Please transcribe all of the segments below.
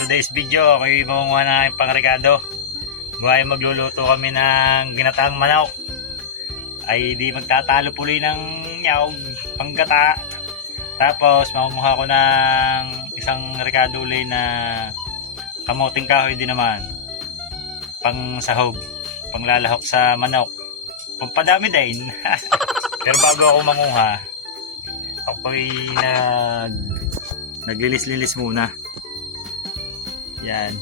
today's video, kayo gumawa na pangrekado. Buhay magluluto kami ng ginataang manok. Ay di magtatalo puloy ng nyawg, panggata. Tapos mamuha ko ng isang rekado ulit na kamuting kahoy din naman. Pang sahog, pang lalahok sa manok. Pampadami din. Pero bago ako manguha, ako'y naglilis-lilis muna. Yan.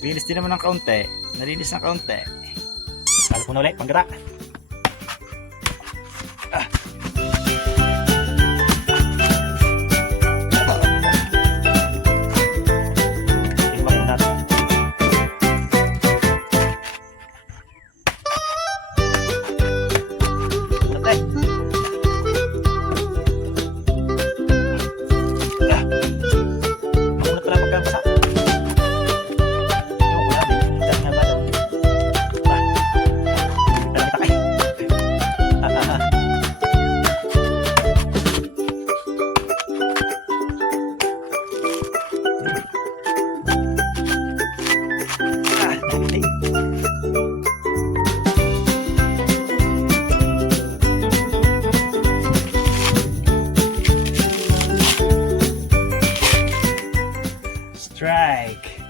Linis din naman ng kaunti. Nalinis ng kaunti. Salo ko na ulit, panggata. Strike.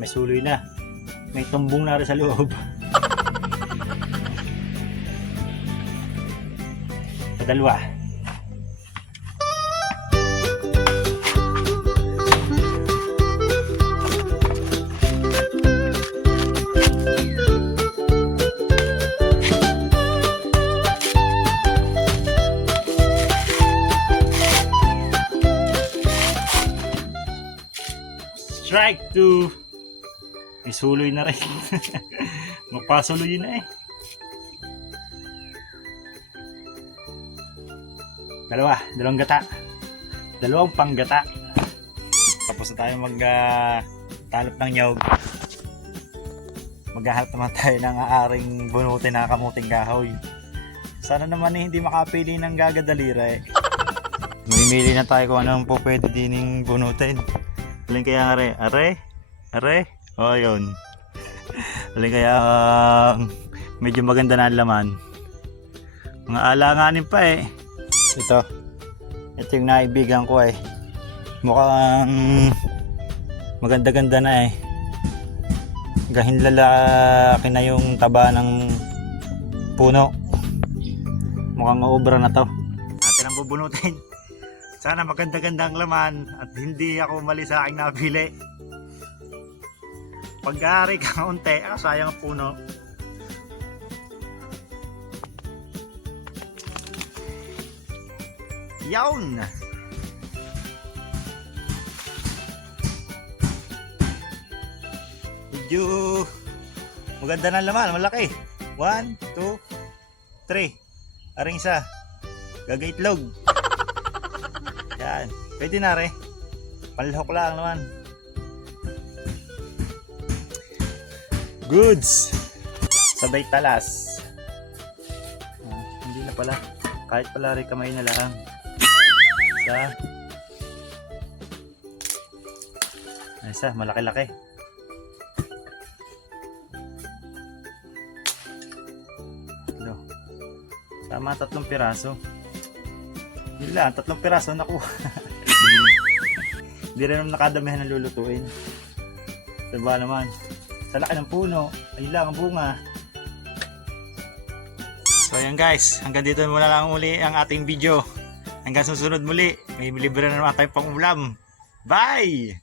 May suloy na. May tumbong na rin sa loob. Dalawa. Strike 2. May suloy na rin. Magpasuloy na eh. Dalawang gata. Dalawang panggata. Tapos na tayo talop ng nyog. Maghahalap naman tayo ng aaring bunutin na kamuting kahoy. Sana naman hindi makapili ng gagadalira eh. Mamimili na tayo kung anong po pwede dining bunutin. Alin kaya are? Oh, yun. Alin kaya medyo maganda na ang laman. Mga alanganin pa eh. Ito yung naibigan ko eh. Mukhang maganda-ganda na eh. Gahin lalaki na yung taba ng puno. Mukhang obra na to. Atin ang bubunutin. Sana maganda-ganda ang laman at hindi ako mali sa aking nabili. Pag-aari ka unti, sayang ang puno. Yawn! Medyo maganda na laman, malaki. 1, 2, 3. Aring isa. Gagaitlog. Yan. Pwede na rin. Panlahok lang naman. Goods! Sabay talas. Hindi na pala. Kahit pala rin kamay na lang. Isa. Malaki-laki. Tama, 3 piraso. Yun lang, 3 piraso nakuha. Hindi rin naman nakadamihan ng lulutuin. Diba naman? Sa laki ng puno, ayun lang ang bunga. So ayan guys, hanggang dito muna lang muli ang ating video. Hanggang susunod muli, may libre na naman tayong pang ulam. Bye!